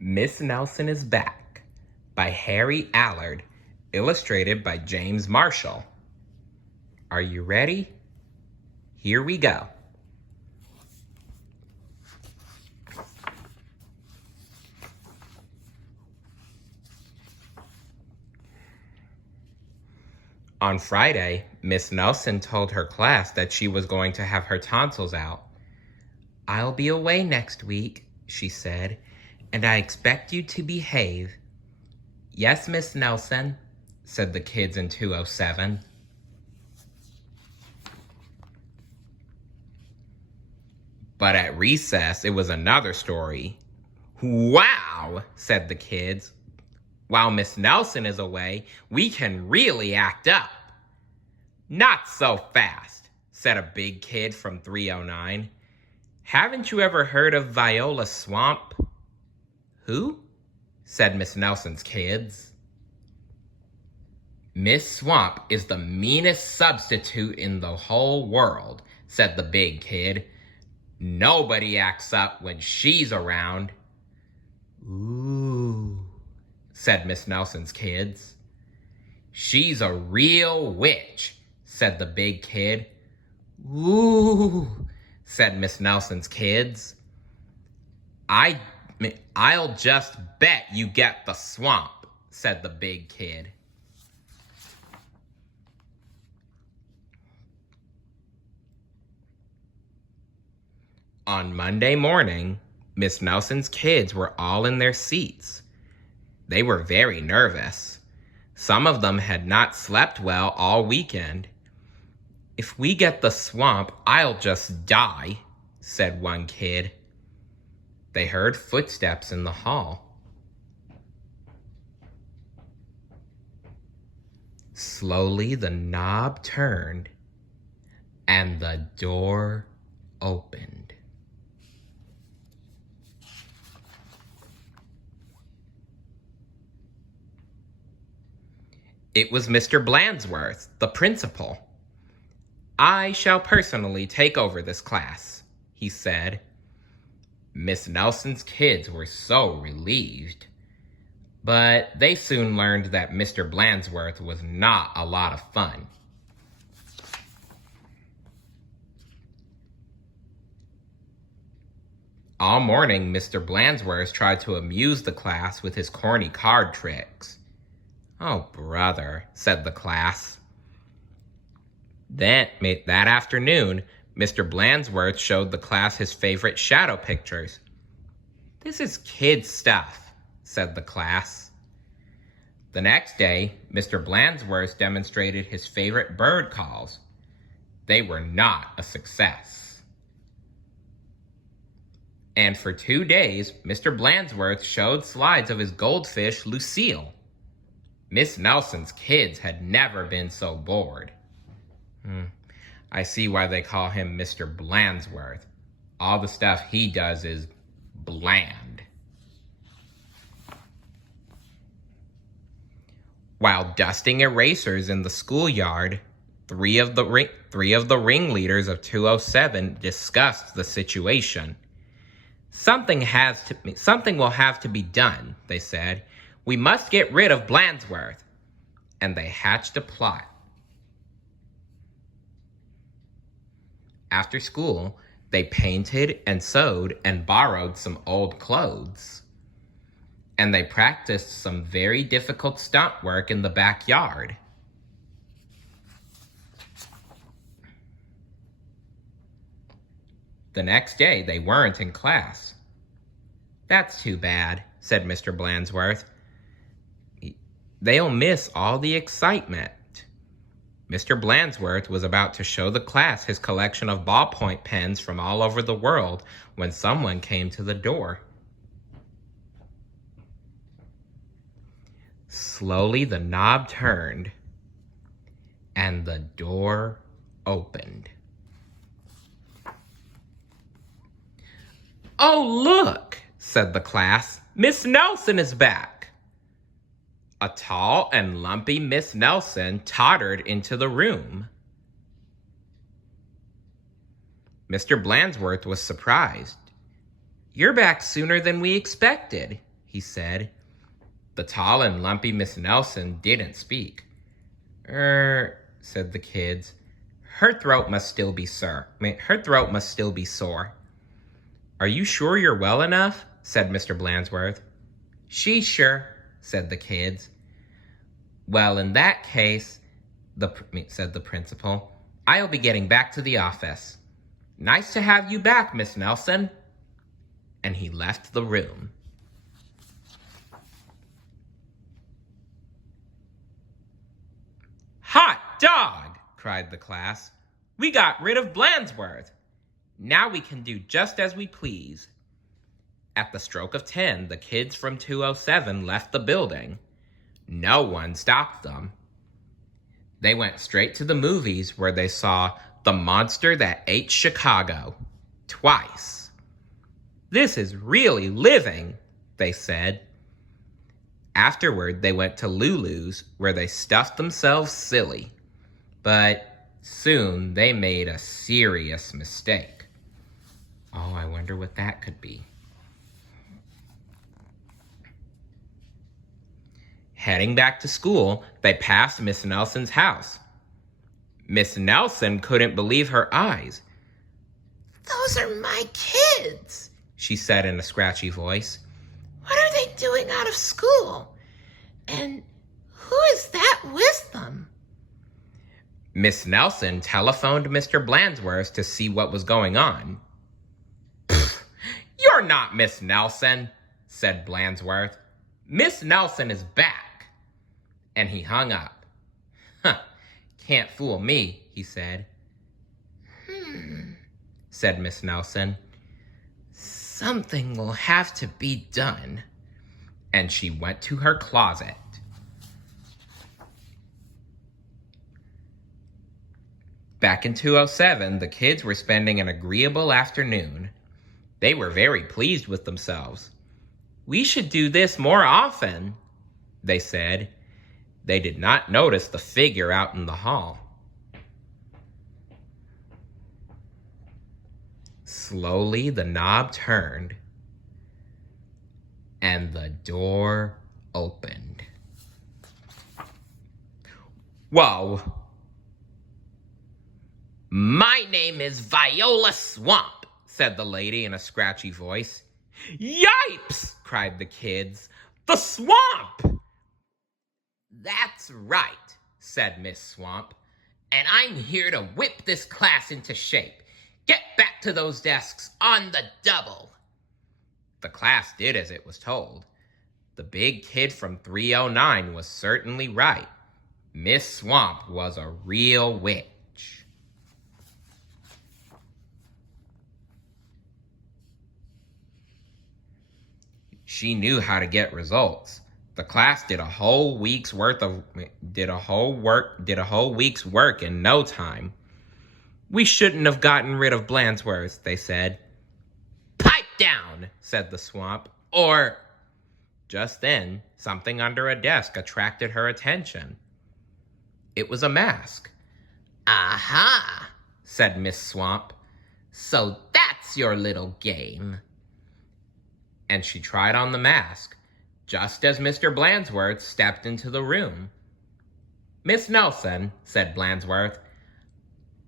Miss Nelson is Back by Harry Allard, illustrated by James Marshall. Are you ready? Here we go. On Friday, Miss Nelson told her class that she was going to have her tonsils out. "I'll be away next week," she said, "and I expect you to behave." "Yes, Miss Nelson," said the kids in 207. But at recess, it was another story. "Wow," said the kids. "While Miss Nelson is away, we can really act up." "Not so fast," said a big kid from 309. "Haven't you ever heard of Viola Swamp?" "Who?" said Miss Nelson's kids. "Miss Swamp is the meanest substitute in the whole world," said the big kid. "Nobody acts up when she's around." "Ooh," said Miss Nelson's kids. "She's a real witch," said the big kid. "Ooh," said Miss Nelson's kids. I'll just bet you get the swamp," said the big kid. On Monday morning, Miss Nelson's kids were all in their seats. They were very nervous. Some of them had not slept well all weekend. "If we get the swamp, I'll just die," said one kid. They heard footsteps in the hall. Slowly the knob turned, and the door opened. It was Mr. Blandsworth, the principal. "I shall personally take over this class," he said. Miss Nelson's kids were so relieved. But they soon learned that Mr. Blandsworth was not a lot of fun. All morning, Mr. Blandsworth tried to amuse the class with his corny card tricks. "Oh, brother," said the class. Then, that afternoon, Mr. Blandsworth showed the class his favorite shadow pictures. "This is kid stuff," said the class. The next day, Mr. Blandsworth demonstrated his favorite bird calls. They were not a success. And for 2 days, Mr. Blandsworth showed slides of his goldfish, Lucille. Miss Nelson's kids had never been so bored. I see why they call him Mr. Blandsworth. All the stuff he does is bland. While dusting erasers in the schoolyard, three of the ringleaders of 207 discussed the situation. Something will have to be done," they said. "We must get rid of Blandsworth." And they hatched a plot. After school, they painted and sewed and borrowed some old clothes. And they practiced some very difficult stunt work in the backyard. The next day, they weren't in class. "That's too bad," said Mr. Blandsworth. "They'll miss all the excitement." Mr. Blandsworth was about to show the class his collection of ballpoint pens from all over the world when someone came to the door. Slowly the knob turned, and the door opened. "Oh, look," said the class. "Miss Nelson is back." A tall and lumpy Miss Nelson tottered into the room. Mr. Blandsworth was surprised. "You're back sooner than we expected," he said. The tall and lumpy Miss Nelson didn't speak. Said the kids. Her throat must still be sore. Are you sure you're well enough? Said Mr. Blandsworth. She's sure, said the kids. Well, in that case, said the principal, I'll be getting back to the office. Nice to have you back, Miss Nelson. And he left the room. Hot dog! Cried the class. We got rid of Blandsworth. Now we can do just as we please. At the stroke of 10, the kids from 207 left the building. No one stopped them. They went straight to the movies where they saw The Monster That Ate Chicago twice. This is really living, they said. Afterward, they went to Lulu's where they stuffed themselves silly. But soon they made a serious mistake. Oh, I wonder what that could be. Heading back to school, they passed Miss Nelson's house. Miss Nelson couldn't believe her eyes. Those are my kids, she said in a scratchy voice. What are they doing out of school? And who is that with them? Miss Nelson telephoned Mr. Blandsworth to see what was going on. You're not Miss Nelson, said Blandsworth. Miss Nelson is back. And he hung up. Huh, can't fool me, he said. Said Miss Nelson. Something will have to be done. And she went to her closet. Back in 207, the kids were spending an agreeable afternoon. They were very pleased with themselves. We should do this more often, they said. They did not notice the figure out in the hall. Slowly, the knob turned, and the door opened. Whoa! My name is Viola Swamp, said the lady in a scratchy voice. Yipes! Cried the kids. The swamp! That's right, said Miss Swamp, and I'm here to whip this class into shape. Get back to those desks on the double. The class did as it was told. The big kid from 309 was certainly right. Miss Swamp was a real witch. She knew how to get results. The class did a whole week's work in no time. We shouldn't have gotten rid of Blandsworth, they said. Pipe down, said the swamp. Or, just then, something under a desk attracted her attention. It was a mask. Aha, said Miss Swamp. So that's your little game. And she tried on the mask, just as Mr. Blandsworth stepped into the room. Miss Nelson, said Blandsworth,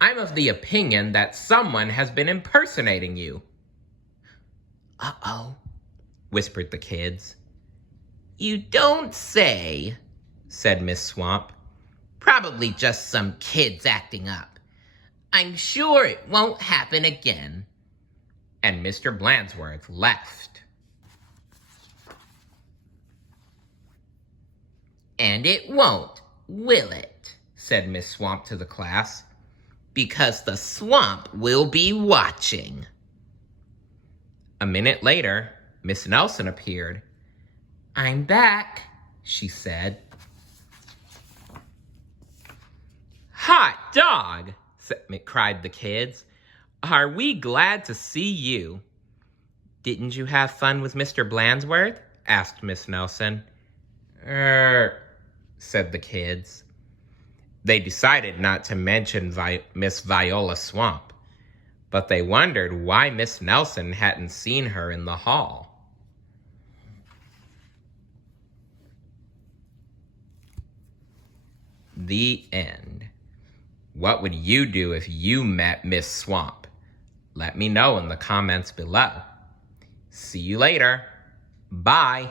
I'm of the opinion that someone has been impersonating you. Uh-oh, whispered the kids. You don't say, said Miss Swamp. Probably just some kids acting up. I'm sure it won't happen again. And Mr. Blandsworth left. And it won't, will it? Said Miss Swamp to the class. Because the swamp will be watching. A minute later, Miss Nelson appeared. I'm back, she said. Hot dog, cried the kids. Are we glad to see you? Didn't you have fun with Mr. Blandsworth? Asked Miss Nelson. Said the kids. They decided not to mention Miss Viola Swamp, but they wondered why Miss Nelson hadn't seen her in the hall. The end. What would you do if you met Miss Swamp? Let me know in the comments below. See you later. Bye.